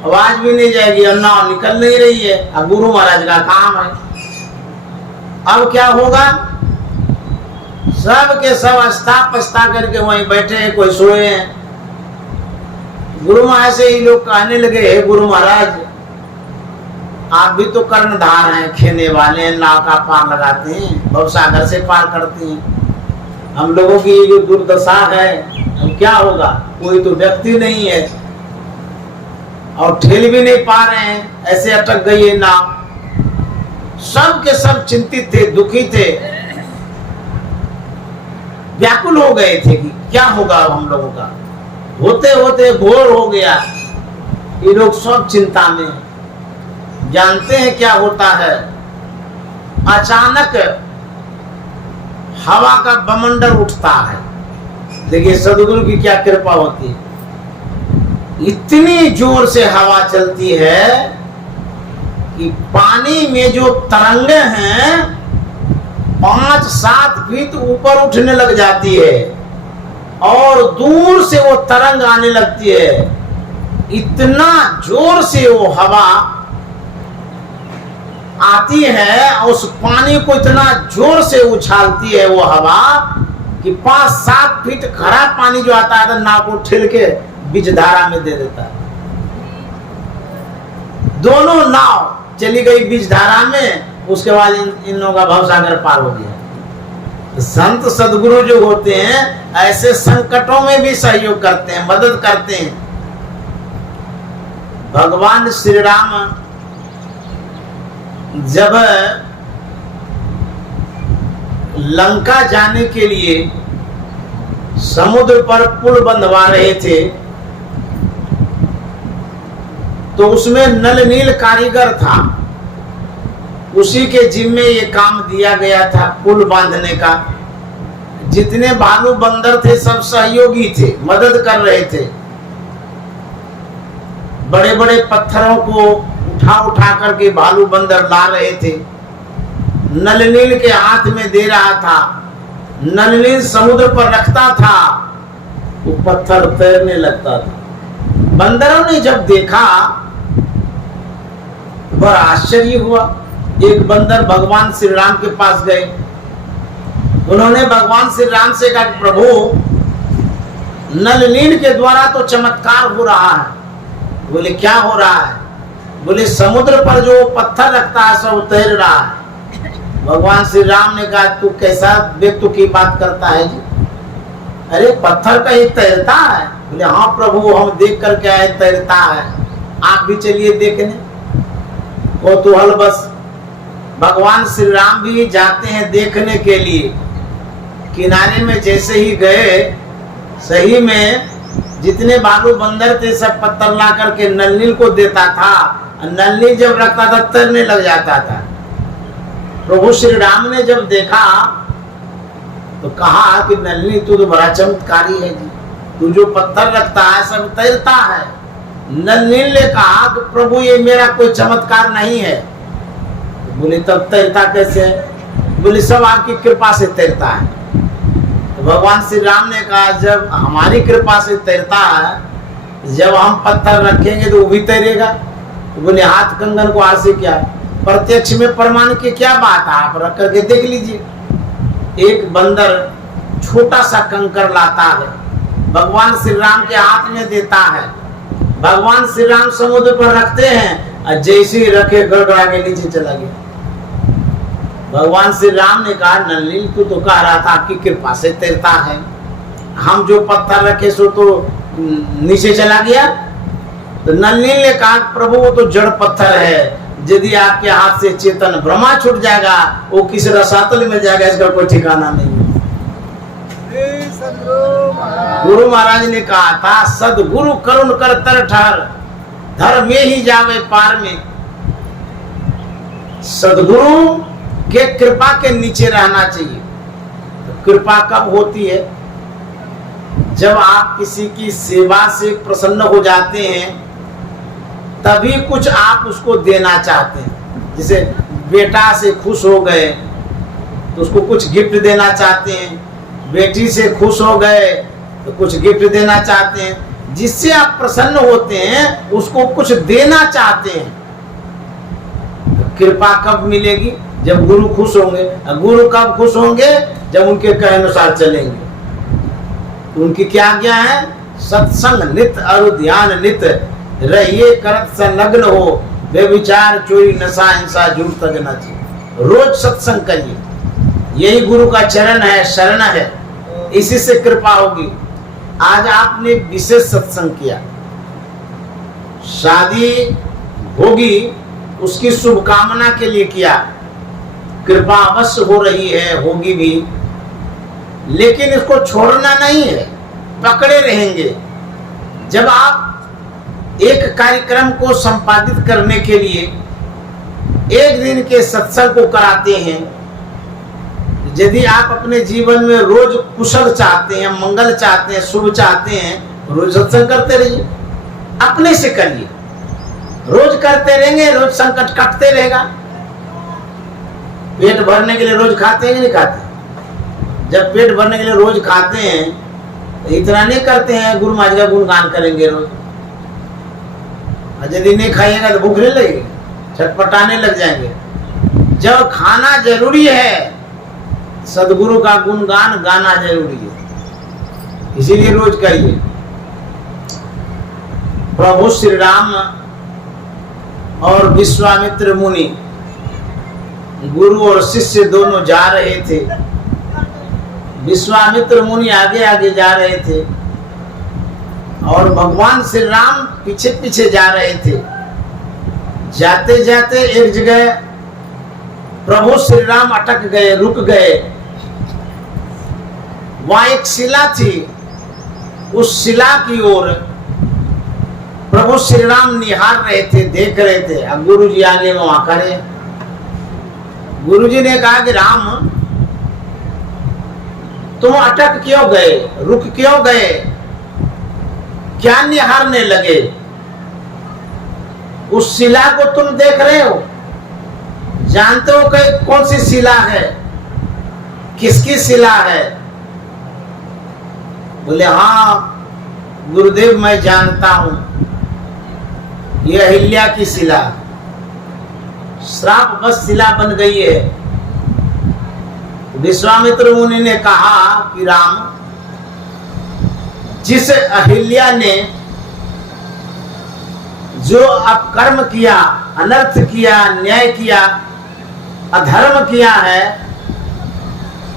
आवाज भी नहीं जाएगी और नाव निकल नहीं रही है। अब गुरु महाराज का काम है। अब क्या होगा? सब के सब अस्ता पछता करके वहीं बैठे हैं, कोई सोए हैं। गुरु महाराज से ही लोग कहने लगे, हे गुरु महाराज, आप भी तो कर्णधार हैं, खेने वाले हैं, नाव का पार लगाते हैं, भवसागर से पार करते हैं। हम लोगों की ये जो दुर्दशा है, हम क्या होगा? कोई तो व्यक्ति नहीं है और ठेल भी नहीं पा रहे हैं, ऐसे अटक गई है नाव। सब के सब चिंतित थे, दुखी थे, व्याकुल हो गए थे कि क्या होगा हम लोगों का। होते होते भोर हो गया, ये लोग सब चिंता में। जानते हैं क्या होता है? अचानक हवा का बमंडल उठता है। देखिए सदगुरु की क्या कृपा होती है, इतनी जोर से हवा चलती है कि पानी में जो तरंगे हैं 5-7 फीट ऊपर उठने लग जाती है और दूर से वो तरंग आने लगती है। इतना जोर से वो हवा आती है और उस पानी को इतना जोर से उछालती है वो हवा कि 5-7 फीट खरा पानी जो आता है नाव को ठेल के बीच धारा में दे देता है। दोनों नाव चली गई बीच धारा में। उसके बाद इन लोगों का भवसागर पार हो गया। संत सदगुरु जो होते हैं ऐसे संकटों में भी सहयोग करते हैं, मदद करते हैं। भगवान श्री राम जब लंका जाने के लिए समुद्र पर पुल बंधवा रहे थे तो उसमें नल नील कारीगर था, उसी के जिम्मे ये काम दिया गया था पुल बांधने का। जितने भालू बंदर थे सब सहयोगी थे, मदद कर रहे थे। बड़े बड़े पत्थरों को उठा उठा करके भालू बंदर ला रहे थे। नल नील के हाथ में दे रहा था, नल नील समुद्र पर रखता था, वो पत्थर तैरने लगता था। बंदरों ने जब देखा बड़ा आश्चर्य हुआ। एक बंदर भगवान श्री राम के पास गए, उन्होंने भगवान श्री राम से कहा, प्रभु नल नील के द्वारा तो चमत्कार हो रहा है। बोले क्या हो रहा है? बोले समुद्र पर जो पत्थर रखता है सब तैर रहा है। भगवान श्री राम ने कहा, तू कैसा व्यक्ति की बात करता है जी? अरे पत्थर कहीं तैरता है? बोले हाँ प्रभु, हम देख करके आए तैरता है, आप भी चलिए देखने। कौतूहल बस भगवान श्री राम भी जाते हैं देखने के लिए। किनारे में जैसे ही गए, सही में जितने भालू बंदर थे सब पत्थर ला करके नल नील को देता था। नल नील जब रखता था तैरने लग जाता था। प्रभु श्री राम ने जब देखा तो कहा कि नल नील तू तो बड़ा चमत्कारी है जी, तू जो पत्थर रखता है सब तैरता है। नल नील ने कहा कि प्रभु ये मेरा कोई चमत्कार नहीं है। बोले तब तैरता कैसे? बोले सब आपकी कृपा से तैरता है। तो भगवान श्री राम ने कहा जब हमारी कृपा से तैरता है, जब हम पत्थर रखेंगे तो वो भी तैरेगा। तो बोले हाथ कंगन को हाथ से क्या, प्रत्यक्ष में प्रमाण की क्या बात है, आप रख करके देख लीजिए। एक बंदर छोटा सा कंकर लाता है, भगवान श्री राम के हाथ में देता है। भगवान श्री राम समुद्र पर रखते हैं और जैसे ही रखे गड़गड़ा के नीचे चला गया। भगवान श्री राम ने कहा नल नील तू तो कह रहा था आपकी कृपा से तैरता है, हम जो पत्थर रखे सो तो नीचे चला गया। तो नल नील ने कहा प्रभु वो तो जड़ पत्थर है, यदि आपके हाथ से चेतन ब्रह्मा छूट जाएगा वो किस रसातल में जाएगा, इसका कोई ठिकाना नहीं। गुरु महाराज ने कहा था सदगुरु करुण कर तर ठहर, धर्म में ही जावे पार में। सदगुरु के कृपा के नीचे रहना चाहिए। तो कृपा कब होती है? जब आप किसी की सेवा से प्रसन्न हो जाते हैं तभी कुछ आप उसको देना चाहते हैं। जैसे बेटा से खुश हो गए तो उसको कुछ गिफ्ट देना चाहते हैं, बेटी से खुश हो गए तो कुछ गिफ्ट देना चाहते हैं। जिससे आप प्रसन्न होते हैं उसको कुछ देना चाहते हैं। तो कृपा कब मिलेगी? जब गुरु खुश होंगे। गुरु कब खुश होंगे? जब उनके कहे अनुसार चलेंगे। उनकी क्या आज्ञा है? सत्संग नित और ध्यान नित रहिए, करत संलग्न हो, व्यभिचार चोरी नशा हिंसा झूठ तक न चाहिए। रोज सत्संग करिए, यही गुरु का चरण है, शरण है, इसी से कृपा होगी। आज आपने विशेष सत्संग किया, शादी होगी उसकी शुभकामना के लिए किया, कृपा अवश्य हो रही है, होगी भी, लेकिन इसको छोड़ना नहीं है, पकड़े रहेंगे। जब आप एक कार्यक्रम को संपादित करने के लिए एक दिन के सत्संग को कराते हैं, यदि आप अपने जीवन में रोज कुशल चाहते हैं, मंगल चाहते हैं, शुभ चाहते हैं, रोज सत्संग करते रहिए, अपने से करिए। रोज करते रहेंगे, रोज संकट कटते रहेगा। पेट भरने के लिए रोज खाते हैं कि नहीं खाते? जब पेट भरने के लिए रोज खाते हैं तो इतना नहीं करते हैं गुरु महाराज का गुणगान करेंगे रोज। यदि नहीं खाइएगा तो भूख नहीं लगेगी, छटपटाने लग जाएंगे। जब खाना जरूरी है, सदगुरु का गुणगान गाना जरूरी है, इसीलिए रोज करिए। प्रभु श्री राम और विश्वामित्र मुनि, गुरु और शिष्य दोनों जा रहे थे। विश्वामित्र मुनि आगे आगे जा रहे थे और भगवान श्री राम पीछे पीछे जा रहे थे। जाते जाते एक जगह प्रभु श्री राम अटक गए, रुक गए। वहां एक शिला थी, उस शिला की ओर प्रभु श्री राम निहार रहे थे, देख रहे थे। अब गुरु जी आगे वहां खड़े। गुरु जी ने कहा कि राम, तुम अटक क्यों गए, रुक क्यों गए, क्या निहारने लगे? उस शिला को तुम देख रहे हो, जानते हो कि कौन सी शिला है, किसकी शिला है? बोले हाँ गुरुदेव, मैं जानता हूं, यह अहिल्या की शिला, श्राप बस शिला बन गई है। विश्वामित्र मुनि ने कहा कि राम, जिस अहिल्या ने जो अपकर्म किया, अनर्थ किया, न्याय किया, अधर्म किया है,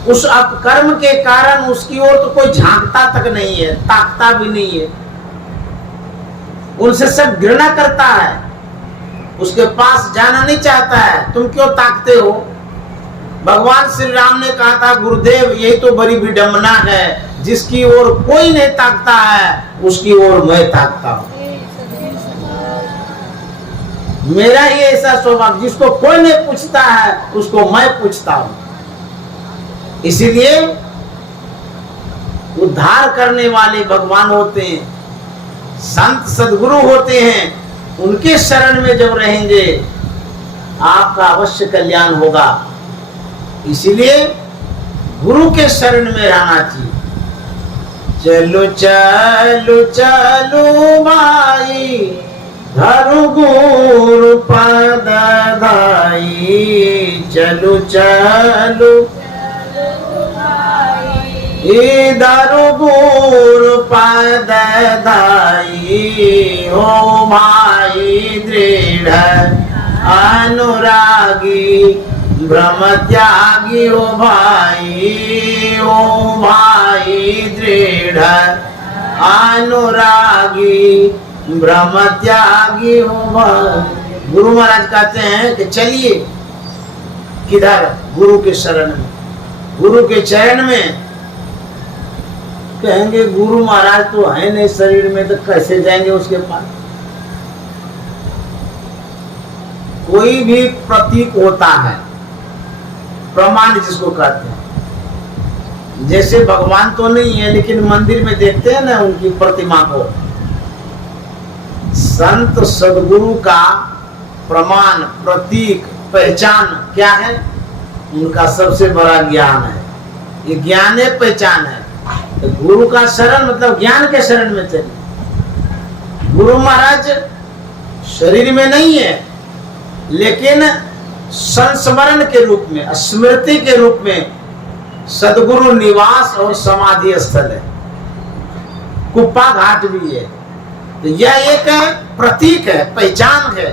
उस अपकर्म के कारण उसकी ओर तो कोई झांकता तक नहीं है, ताकता भी नहीं है, उनसे सब घृणा करता है, उसके पास जाना नहीं चाहता है। तुम क्यों ताकते हो? भगवान श्री राम ने कहा था, गुरुदेव यही तो बड़ी विडंबना है, जिसकी ओर कोई नहीं ताकता है उसकी ओर मैं ताकता हूं। मेरा ही ऐसा स्वभाव, जिसको कोई नहीं पूछता है उसको मैं पूछता हूं। इसीलिए उद्धार करने वाले भगवान होते हैं, संत सदगुरु होते हैं, उनके शरण में जब रहेंगे आपका अवश्य कल्याण होगा। इसीलिए गुरु के शरण में रहना चाहिए। चलो चलो चलो भाई, धरु गुरु पद धाई, चलो चलो धरु गुरु पद धाई, हो भाई दृढ़ अनुरागी, ब्रह्म त्यागी हो भाई, हो भाई दृढ़ अनुरागी, ब्रह्म त्यागी हो भाई। गुरु महाराज कहते हैं कि चलिए किधर? गुरु के शरण में। गुरु के चरण में कहेंगे गुरु महाराज तो है नहीं शरीर में, तो कैसे जाएंगे उसके पास? कोई भी प्रतीक होता है, प्रमाण जिसको कहते हैं। जैसे भगवान तो नहीं है, लेकिन मंदिर में देखते हैं ना उनकी प्रतिमा को। संत सदगुरु का प्रमाण, प्रतीक, पहचान क्या है? उनका सबसे बड़ा ज्ञान है। ये ज्ञान है, पहचान है। तो गुरु का शरण मतलब ज्ञान के शरण में चलिए। गुरु महाराज शरीर में नहीं है, लेकिन संस्मरण के रूप में, स्मृति के रूप में सदगुरु निवास और समाधि स्थल है, कुप्पा घाट भी है। तो यह एक प्रतीक है, पहचान है।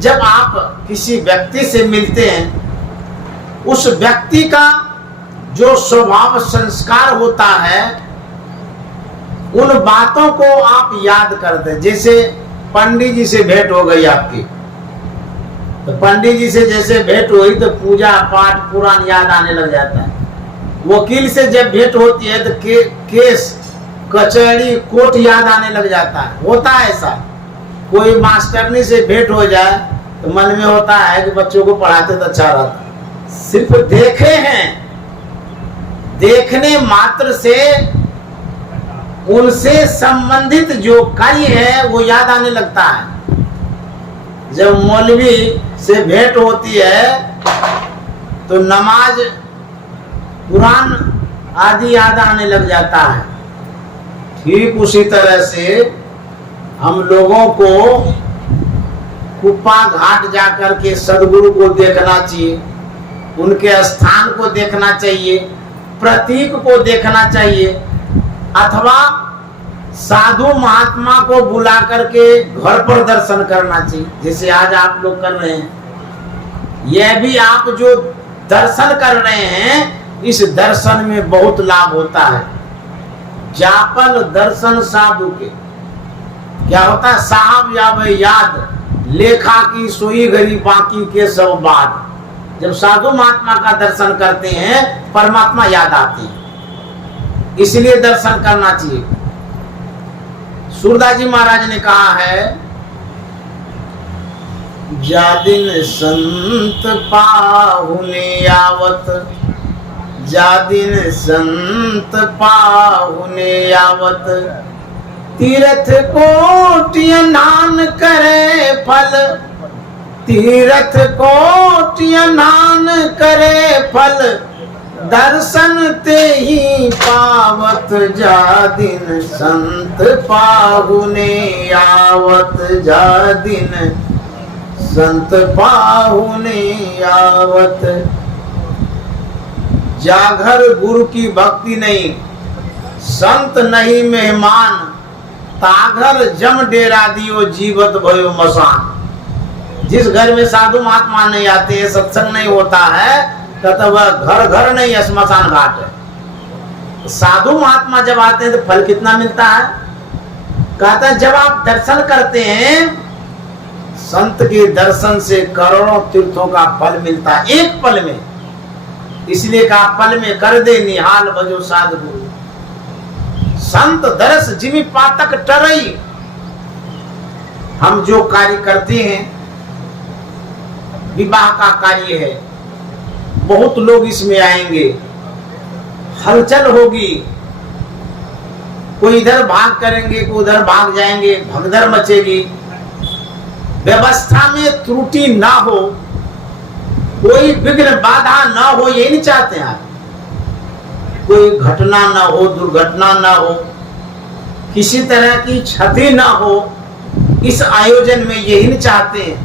जब आप किसी व्यक्ति से मिलते हैं, उस व्यक्ति का जो स्वभाव संस्कार होता है, उन बातों को आप याद करते हैं। जैसे पंडित जी से भेंट हो गई आपकी, तो पंडित जी से जैसे भेंट हुई तो पूजा पाठ पुराण याद आने लग जाता है। वकील से जब भेंट होती है तो केस कचहरी कोर्ट याद आने लग जाता है। होता है ऐसा। कोई मास्टरनी से भेंट हो जाए तो मन में होता है कि बच्चों को पढ़ाते तो अच्छा रहता। सिर्फ देखे हैं, देखने मात्र से उनसे संबंधित जो कार्य है वो याद आने लगता है। जब मौलवी से भेंट होती है तो नमाज कुरान आदि याद आने लग जाता है। ठीक उसी तरह से हम लोगों को कुप्पा घाट जाकर के सदगुरु को देखना चाहिए, उनके स्थान को देखना चाहिए, प्रतीक को देखना चाहिए, अथवा साधु महात्मा को बुला करके घर पर दर्शन करना चाहिए, जैसे आज आप लोग कर रहे हैं। यह भी आप जो दर्शन कर रहे हैं, इस दर्शन में बहुत लाभ होता है। जापल दर्शन साधु के क्या होता है? साहब या भाई याद लेखा की सोई घड़ी बाकी के सब बाद। जब साधु महात्मा का दर्शन करते हैं, परमात्मा याद आती है, इसलिए दर्शन करना चाहिए। सूरदास जी महाराज ने कहा है, जा दिन संत पाहुने आवत, जा दिन संत पाहुने आवत, तीर्थ कोटियां नान करे फल, तीर्थ कोटियां नान करे फल, दर्शन ते ही पावत, जा दिन संत पाहुने आवत, जा दिन संत पाहुने आवत। जाघर गुरु की भक्ति नहीं, संत नहीं मेहमान, ताघर जम डेरा दियो जीवत भयो मसान। जिस घर में साधु महात्मा नहीं आते हैं, सत्संग नहीं होता है, तो वह घर घर नहीं श्मशान घाट है। साधु महात्मा जब आते हैं तो फल कितना मिलता है? कहते हैं जब आप दर्शन करते हैं, संत के दर्शन से करोड़ों तीर्थों का फल मिलता है एक पल में। इसलिए कहा पल में कर दे निहाल बजो साध गुरु, संत दरस जिमी पातक टरई। हम जो कार्य करते हैं, विवाह का कार्य है, बहुत लोग इसमें आएंगे, हलचल होगी, कोई इधर भाग करेंगे, कोई उधर भाग जाएंगे, भगदड़ मचेगी। व्यवस्था में त्रुटि ना हो, कोई विघ्न बाधा ना हो, ये नहीं चाहते हैं आप। कोई घटना ना हो, दुर्घटना ना हो, किसी तरह की क्षति ना हो, इस आयोजन में यही नहीं चाहते हैं।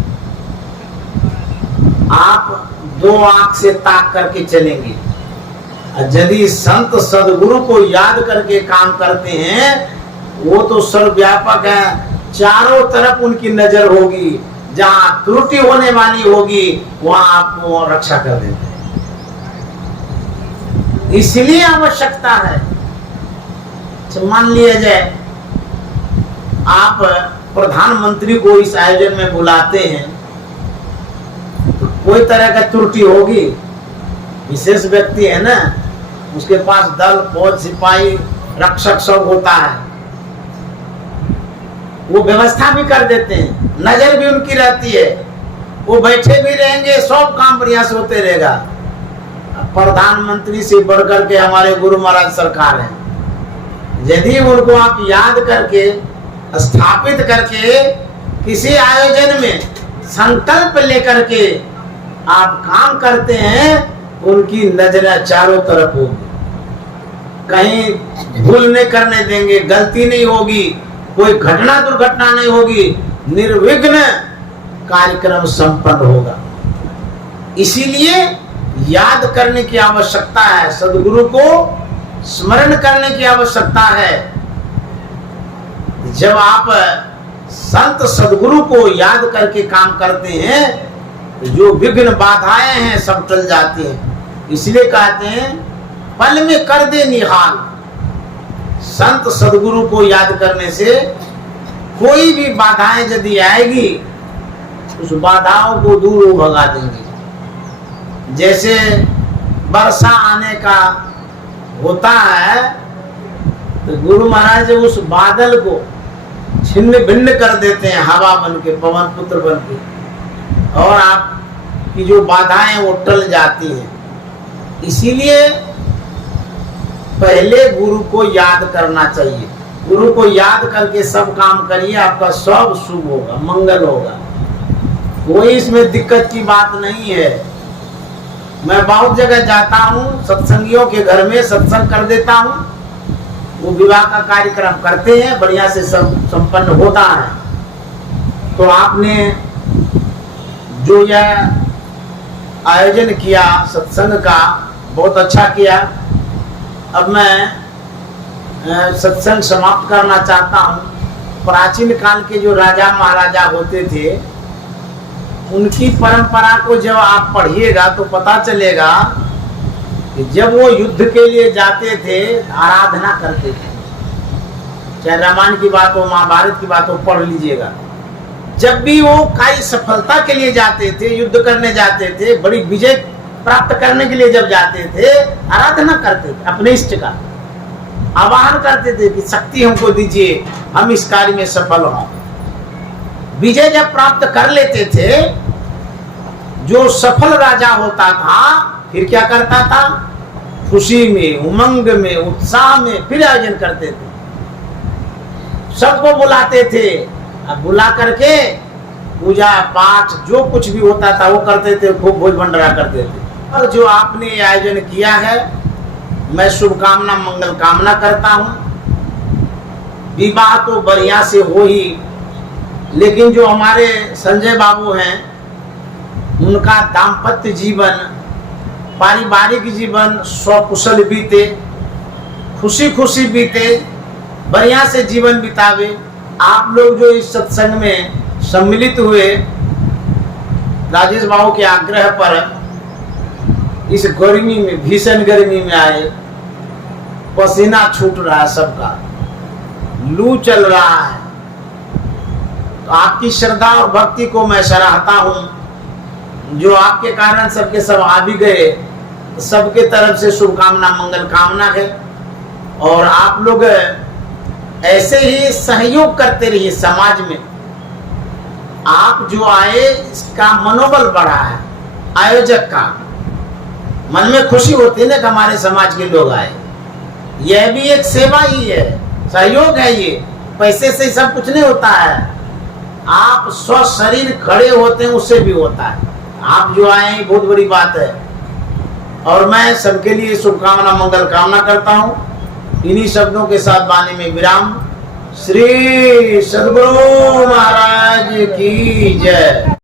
आप दो आंख से ताक करके चलेंगे। यदि संत सदगुरु को याद करके काम करते हैं, वो तो सर्वव्यापक है, चारों तरफ उनकी नजर होगी। जहां त्रुटि होने वाली होगी वहां आपको रक्षा कर देते हैं। इसलिए आवश्यकता है। मान लिया जाए आप प्रधानमंत्री को इस आयोजन में बुलाते हैं, तो कोई तरह का त्रुटि होगी। विशेष व्यक्ति है ना, उसके पास दल फौज सिपाही रक्षक सब होता है, वो व्यवस्था भी कर देते हैं, नजर भी उनकी रहती है, वो बैठे भी रहेंगे, सब काम बढ़िया से होते रहेगा। प्रधानमंत्री से बढ़कर के हमारे गुरु महाराज सरकार है। यदि उनको आप याद करके स्थापित करके किसी आयोजन में संकल्प लेकर के आप काम करते हैं, उनकी नजर चारों तरफ होगी, कहीं भूल नहीं करने देंगे, गलती नहीं होगी, कोई घटना दुर्घटना नहीं होगी, निर्विघ्न कार्यक्रम संपन्न होगा। इसीलिए याद करने की आवश्यकता है, सदगुरु को स्मरण करने की आवश्यकता है। जब आप संत सदगुरु को याद करके काम करते हैं तो जो विघ्न बाधाएं हैं सब टल जाती हैं। इसलिए कहते हैं पल में कर दे निहाल। संत सदगुरु को याद करने से कोई भी बाधाएं यदि आएगी उस बाधाओं को दूर भगा देंगे। जैसे वर्षा आने का होता है तो गुरु महाराज उस बादल को छिन्न भिन्न कर देते हैं, हवा बन के, पवन पुत्र बन के, और आपकी जो बाधाएं वो टल जाती हैं। इसीलिए पहले गुरु को याद करना चाहिए। गुरु को याद करके सब काम करिए, आपका सब शुभ होगा, मंगल होगा। कोई इसमें दिक्कत की बात नहीं है। मैं बहुत जगह जाता हूँ, सत्संगियों के घर में सत्संग कर देता हूँ, वो विवाह का कार्यक्रम करते हैं, बढ़िया से सब संपन्न होता है। तो आपने जो यह आयोजन किया सत्संग का, बहुत अच्छा किया। अब मैं सत्संग समाप्त करना चाहता हूँ। प्राचीन काल के जो राजा महाराजा होते थे, उनकी परंपरा को जब आप पढ़िएगा तो पता चलेगा कि जब वो युद्ध के लिए जाते थे आराधना करते थे। चाहे रामायण की बात हो, महाभारत की बात हो, पढ़ लीजिएगा। जब भी वो कई सफलता के लिए जाते थे, युद्ध करने जाते थे, बड़ी विजय प्राप्त करने के लिए जब जाते थे, आराधना करते थे, अपने इष्ट का आवाहन करते थे कि शक्ति हमको दीजिए, हम इस कार्य में सफल हों। विजय जब प्राप्त कर लेते थे, जो सफल राजा होता था फिर क्या करता था, खुशी में, उमंग में, उत्साह में फिर आयोजन करते थे, सबको बुलाते थे। अब बुला करके पूजा पाठ जो कुछ भी होता था वो करते थे, खूब भोज भंडारा करते थे। और जो आपने ये आयोजन किया है, मैं शुभकामना मंगल कामना करता हूँ। विवाह तो बढ़िया से हो ही, लेकिन जो हमारे संजय बाबू हैं, उनका दाम्पत्य जीवन, पारिवारिक जीवन स्वकुशल बीते, खुशी खुशी बीते, बढ़िया से जीवन बितावे। आप लोग जो इस सत्संग में सम्मिलित हुए, राजेश बाबू के आग्रह पर इस गर्मी में, भीषण गर्मी में आए, पसीना छूट रहा है सबका, लू चल रहा है, तो आपकी श्रद्धा और भक्ति को मैं सराहता हूं। जो आपके कारण सबके सब आ भी गए, सबके तरफ से शुभकामना मंगल कामना है। और आप लोग ऐसे ही सहयोग करते रहिए समाज में। आप जो आए इसका मनोबल बढ़ा है, आयोजक का मन में खुशी होती है ना कि हमारे समाज के लोग आए। यह भी एक सेवा ही है, सहयोग है। ये पैसे से सब कुछ नहीं होता है, आप स्व शरीर खड़े होते हैं उससे भी होता है। आप जो आए बहुत बड़ी बात है। और मैं सबके लिए शुभकामना मंगल कामना करता हूँ। इन्हीं शब्दों के साथ वाणी में विराम। श्री सद्गुरु महाराज की जय।